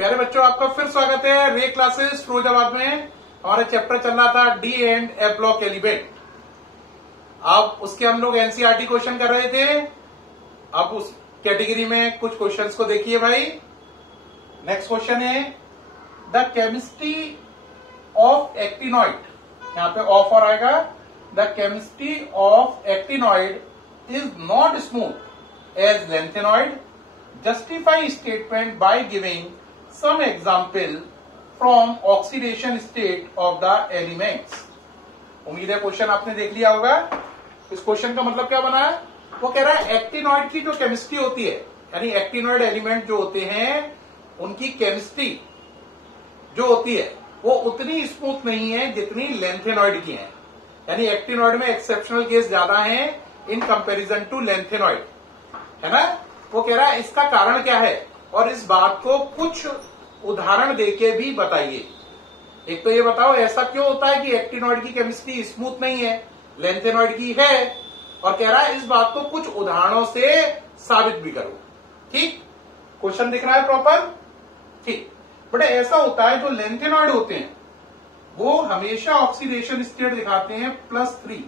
प्यारे बच्चों, आपका फिर स्वागत है रे क्लासेस फिरोजाबाद में। हमारा चैप्टर चल रहा था D and F block element. अब उसके हम लोग एनसीईआरटी क्वेश्चन कर रहे थे। अब उस कैटेगरी में कुछ क्वेश्चंस को देखिए भाई। नेक्स्ट क्वेश्चन है द केमिस्ट्री ऑफ एक्टिनॉइड। यहाँ पे ऑफ और आएगा। The chemistry of actinoid is not smooth as lanthanoid. Justify statement by giving some example from oxidation state of the elements। उम्मीद है क्वेश्चन आपने देख लिया होगा। इस क्वेश्चन का मतलब क्या बना है? वो कह रहा है एक्टिनॉइड की जो केमिस्ट्री होती है, यानी एक्टिनॉइड एलिमेंट जो होते हैं उनकी केमिस्ट्री जो होती है वो उतनी स्मूथ नहीं है जितनी लेंथेनॉइड की है। यानी एक्टिनॉइड में एक्सेप्शनल केस ज्यादा है इन कंपैरिजन टू लेंथेनॉइड, है ना। वो कह रहा है इसका कारण क्या है और इस बात को कुछ उदाहरण देके भी बताइए। एक तो ये बताओ ऐसा क्यों होता है कि एक्टिनॉइड की केमिस्ट्री स्मूथ नहीं है, लेंथेनॉइड की है, और कह रहा है इस बात को कुछ उदाहरणों से साबित भी करो। ठीक, क्वेश्चन दिख रहा है प्रॉपर? ठीक। बट ऐसा होता है जो लेंथेनॉइड होते हैं वो हमेशा ऑक्सीडेशन स्टेट दिखाते हैं +3।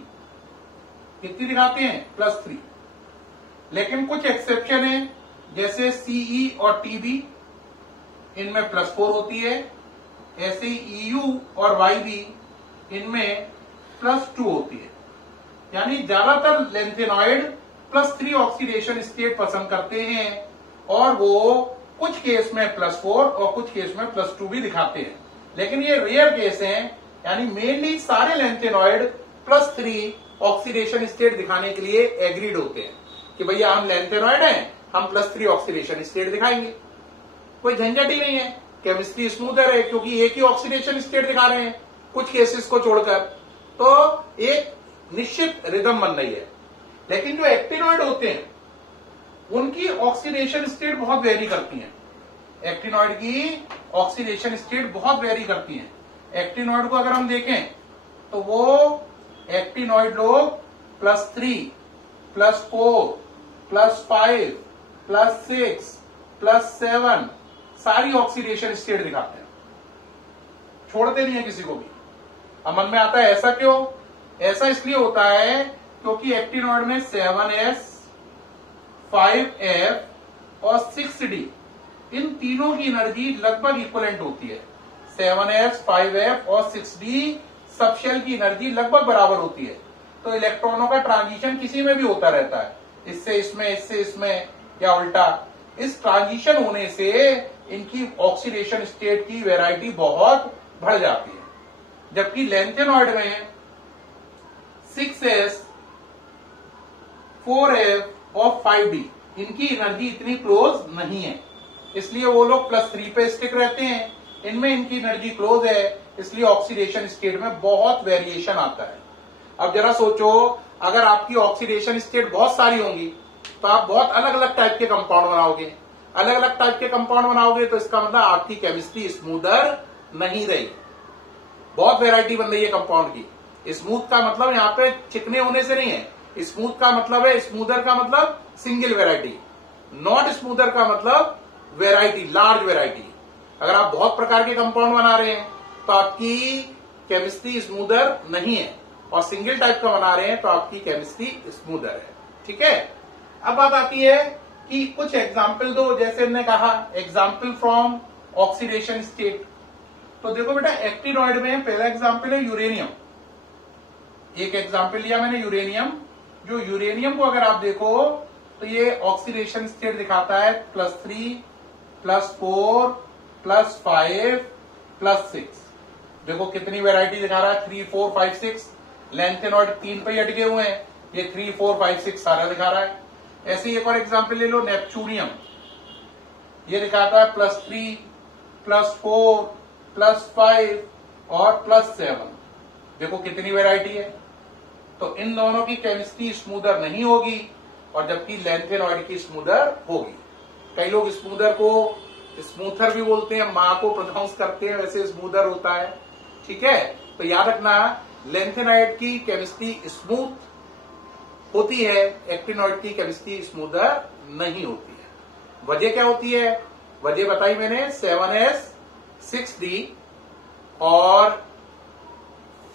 कितनी दिखाते हैं? +3। लेकिन कुछ एक्सेप्शन है, जैसे सीई और टीबी, इनमें +4 होती है। ऐसे ईयू और वाईबी इनमें +2 होती है। यानी ज्यादातर लेंथेनॉइड +3 ऑक्सीडेशन स्टेट पसंद करते हैं और वो कुछ केस में +4 और कुछ केस में +2 भी दिखाते हैं। लेकिन ये रेयर केस हैं, यानी मेनली सारे लेंथेनॉइड +3 ऑक्सीडेशन स्टेट दिखाने के लिए एग्रीड होते हैं कि भैया हम लेंथेनॉइड हैं, हम +3 ऑक्सीडेशन स्टेट दिखाएंगे। कोई झंझट ही नहीं है, केमिस्ट्री स्मूथर है क्योंकि एक ही ऑक्सीडेशन स्टेट दिखा रहे हैं कुछ केसेस को छोड़कर, तो एक निश्चित रिदम बन रही है। लेकिन जो एक्टिनॉइड होते हैं उनकी ऑक्सीडेशन स्टेट बहुत वेरी करती हैं। एक्टिनॉइड की ऑक्सीडेशन स्टेट बहुत वेरी करती हैं। एक्टिनॉइड को अगर हम देखें तो वो एक्टिनॉइड लोग +3, +4, +5, +6, +7 सारी ऑक्सीडेशन स्टेट दिखाते हैं, छोड़ते नहीं है किसी को भी। अब मन में आता है ऐसा क्यों? ऐसा इसलिए होता है क्योंकि एक्टिनॉइड में 7s, 5f और 6d इन तीनों की एनर्जी लगभग इक्वलेंट होती है। 7s, 5f और 6d सब शेल की एनर्जी लगभग बराबर होती है। तो इलेक्ट्रॉनों का ट्रांजिशन किसी में भी होता रहता है, इससे इसमें, इससे इसमें या उल्टा। इस ट्रांजिशन होने से इनकी ऑक्सीडेशन स्टेट की वैरायटी बहुत बढ़ जाती है। जबकि लेंथेनॉइड में 6s, 4f और 5d इनकी एनर्जी इतनी क्लोज नहीं है, इसलिए वो लोग +3 पे स्टिक रहते हैं। इनमें इनकी एनर्जी क्लोज है, इसलिए ऑक्सीडेशन स्टेट में बहुत वेरिएशन आता है। अब जरा सोचो, अगर आपकी ऑक्सीडेशन स्टेट बहुत सारी होंगी तो आप बहुत अलग अलग टाइप के कंपाउंड बनाओगे। अलग अलग टाइप के कंपाउंड बनाओगे तो इसका मतलब आपकी केमिस्ट्री स्मूदर नहीं रही। बहुत वैरायटी बन रही है कंपाउंड की। स्मूथ का मतलब यहाँ पे चिकने होने से नहीं है। स्मूथ का मतलब है, स्मूदर का मतलब सिंगल वैरायटी, नॉट स्मूदर का मतलब वैरायटी, लार्ज वैरायटी। अगर आप बहुत प्रकार के कंपाउंड बना रहे हैं तो आपकी केमिस्ट्री स्मूदर नहीं है, और सिंगल टाइप का बना रहे हैं तो आपकी केमिस्ट्री स्मूदर है। ठीक है। अब बात आती है कि कुछ एग्जाम्पल दो, जैसे हमने कहा एग्जाम्पल फ्रॉम ऑक्सीडेशन स्टेट। तो देखो बेटा, एक्टिनॉइड में पहला एग्जाम्पल है यूरेनियम। एक एग्जाम्पल लिया मैंने यूरेनियम। जो यूरेनियम को अगर आप देखो तो ये ऑक्सीडेशन स्टेट दिखाता है +3, +4, +5, +6। देखो कितनी वैरायटी दिखा रहा है, 3, 4, 5, 6। लेंथेनॉइड 3 पे ही अटके हुए हैं, ये 3, 4, 5, 6 सारा दिखा रहा है। ऐसे ही एक और एग्जाम्पल ले लो, नेपच्यूनियम। ये दिखाता है +3, +4, +5 और +7। देखो कितनी वैरायटी है। तो इन दोनों की केमिस्ट्री स्मूदर नहीं होगी, और जबकि लेंथेनॉइड की स्मूदर होगी। कई लोग स्मूदर को स्मूथर भी बोलते हैं, माँ को प्रोनाउंस करते हैं, वैसे स्मूदर होता है। ठीक है। तो याद रखना, लेंथेनॉइड की केमिस्ट्री स्मूथ होती है, एक्टिनॉइड की केमिस्ट्री स्मूदर नहीं होती है। वजह क्या होती है? वजह बताई मैंने, 7s 6d और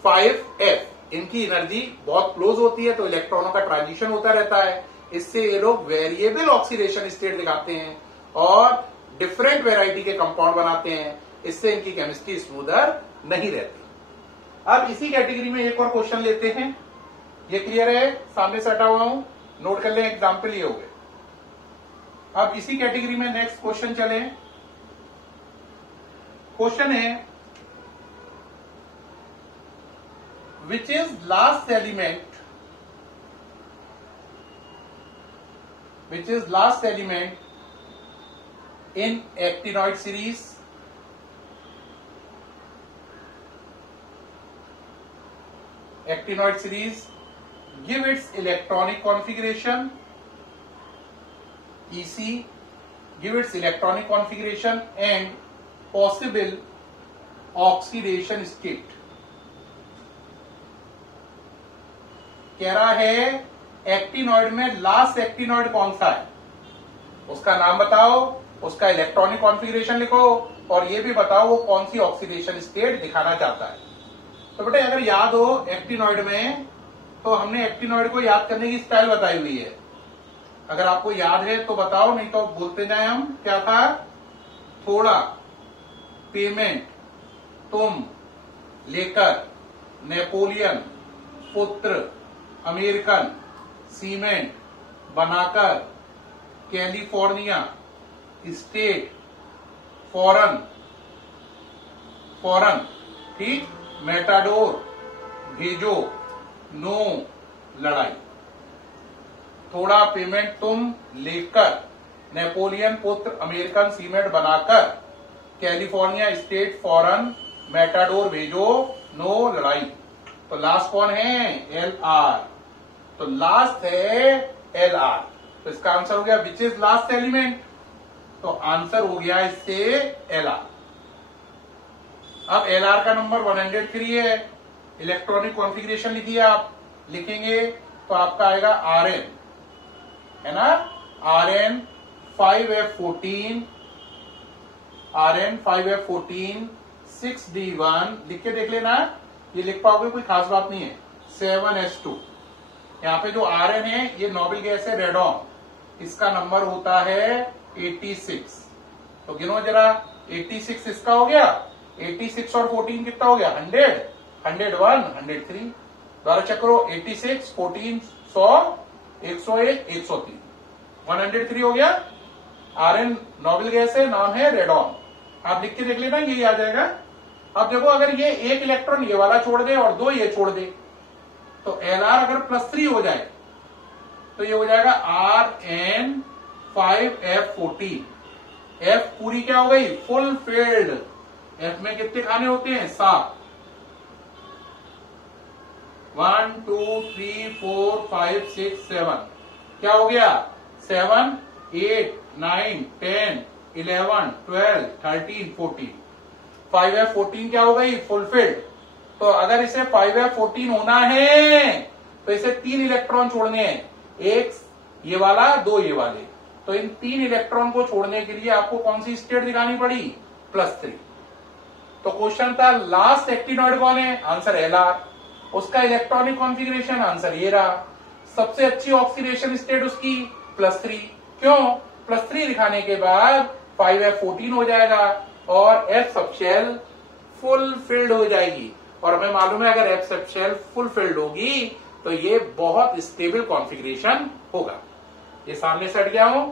5f इनकी एनर्जी बहुत क्लोज होती है, तो इलेक्ट्रॉनों का ट्रांजिशन होता रहता है। इससे ये लोग वेरिएबल ऑक्सीडेशन स्टेट दिखाते हैं और डिफरेंट वेराइटी के कंपाउंड बनाते हैं। इससे इनकी केमिस्ट्री स्मूदर नहीं रहती। अब इसी कैटेगरी में एक और क्वेश्चन लेते हैं। ये क्लियर है, सामने से हटा हुआ हूं, नोट कर लें, एग्जाम्पल ये हो गए। अब इसी कैटेगरी में नेक्स्ट क्वेश्चन चले। क्वेश्चन है which is last element in actinoid series? Actinoid series, give its electronic configuration, EC, give its electronic configuration and possible oxidation state. कह रहा है एक्टिनॉइड में लास्ट एक्टिनॉइड कौन सा है, उसका नाम बताओ, उसका इलेक्ट्रॉनिक कॉन्फ़िगरेशन लिखो और ये भी बताओ वो कौन सी ऑक्सीडेशन स्टेट दिखाना चाहता है। तो बेटे अगर याद हो एक्टिनॉइड में, तो हमने एक्टिनॉइड को याद करने की स्टाइल बताई हुई है। अगर आपको याद है तो बताओ, नहीं तो बोलते जाए हम। क्या था? थोड़ा पेमेंट तुम लेकर, नेपोलियन पुत्र अमेरिकन, सीमेंट बनाकर, कैलिफोर्निया स्टेट फॉरन, ठीक, मेटाडोर भेजो, नो लड़ाई। थोड़ा पेमेंट तुम लेकर, नेपोलियन पुत्र अमेरिकन सीमेंट बनाकर, कैलिफोर्निया स्टेट फॉरन, मेटाडोर भेजो, नो लड़ाई। तो लास्ट कौन है? LR। तो लास्ट है LR। तो इसका आंसर हो गया विच इज लास्ट एलिमेंट। तो आंसर हो गया इससे LR। अब LR का नंबर 103 है। इलेक्ट्रॉनिक कॉन्फ़िगरेशन लिखिए, आप लिखेंगे तो आपका आएगा RN, है ना, RN 5F14, RN 5F14 6D1 लिख के देख लेना, ये लिख पाओगे, कोई खास बात नहीं है। 7S2, यहाँ पे जो RN है ये नोबल गैस है रेडॉन, इसका नंबर होता है 86। तो गिनो जरा, 86 इसका हो गया, 86 और 14 कितना हो गया? 100, 101, 103। द्वारा चेक करो, 86, 14, 100, 101, 103, 103 हो गया। RN नोबल गैस है, नाम है रेडॉन। आप लिख के देख लेना, यही आ जाएगा। अब देखो, अगर ये एक इलेक्ट्रॉन ये वाला छोड़ दे और दो ये छोड़ दे, तो LR अगर +3 हो जाए तो ये हो जाएगा RN 5F14। F पूरी क्या हो गई? Full field. F में कितने खाने होते हैं? 7। 1 2 3 4 5 6 7, क्या हो गया? 7 8 9 10 11 12 13 14। 5F14 क्या हो गई? फुलफिल्ड। तो अगर इसे 5F14 होना है तो इसे 3 इलेक्ट्रॉन छोड़ने हैं, एक ये वाला, दो ये वाले। तो इन 3 इलेक्ट्रॉन को छोड़ने के लिए आपको कौन सी स्टेट दिखानी पड़ी? +3। तो क्वेश्चन था लास्ट एक्टिनॉइड कौन है? Answer LR। उसका इलेक्ट्रॉनिक कॉन्फ़िगरेशन, आंसर ये रहा। सबसे अच्छी ऑक्सीडेशन स्टेट उसकी +3। क्यों? +3 दिखाने के बाद 5F14 हो जाएगा और F सब शेल फुल फिल्ड हो जाएगी। और हमें मालूम है अगर F सब शेल फुल फिल्ड होगी तो ये बहुत स्टेबल कॉन्फ़िगरेशन होगा। ये सामने से हट गया हूं,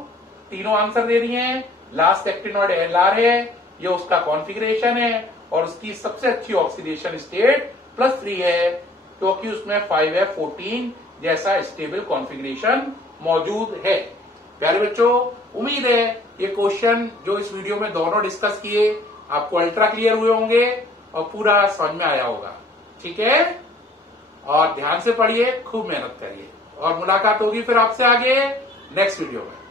तीनों आंसर दे दिए हैं। लास्ट एक्टिनॉइड LR है, ये उसका कॉन्फ़िगरेशन है और उसकी सबसे अच्छी ऑक्सीडेशन स्टेट +3 है, क्योंकि उसमें 5F14 जैसा स्टेबल कॉन्फ़िगरेशन मौजूद है। प्यारे बच्चों, उम्मीद है ये क्वेश्चन जो इस वीडियो में दोनों डिस्कस किए आपको अल्ट्रा क्लियर हुए होंगे और पूरा समझ में आया होगा। ठीक है, और ध्यान से पढ़िए, खूब मेहनत करिए और मुलाकात होगी फिर आपसे आगे नेक्स्ट वीडियो में।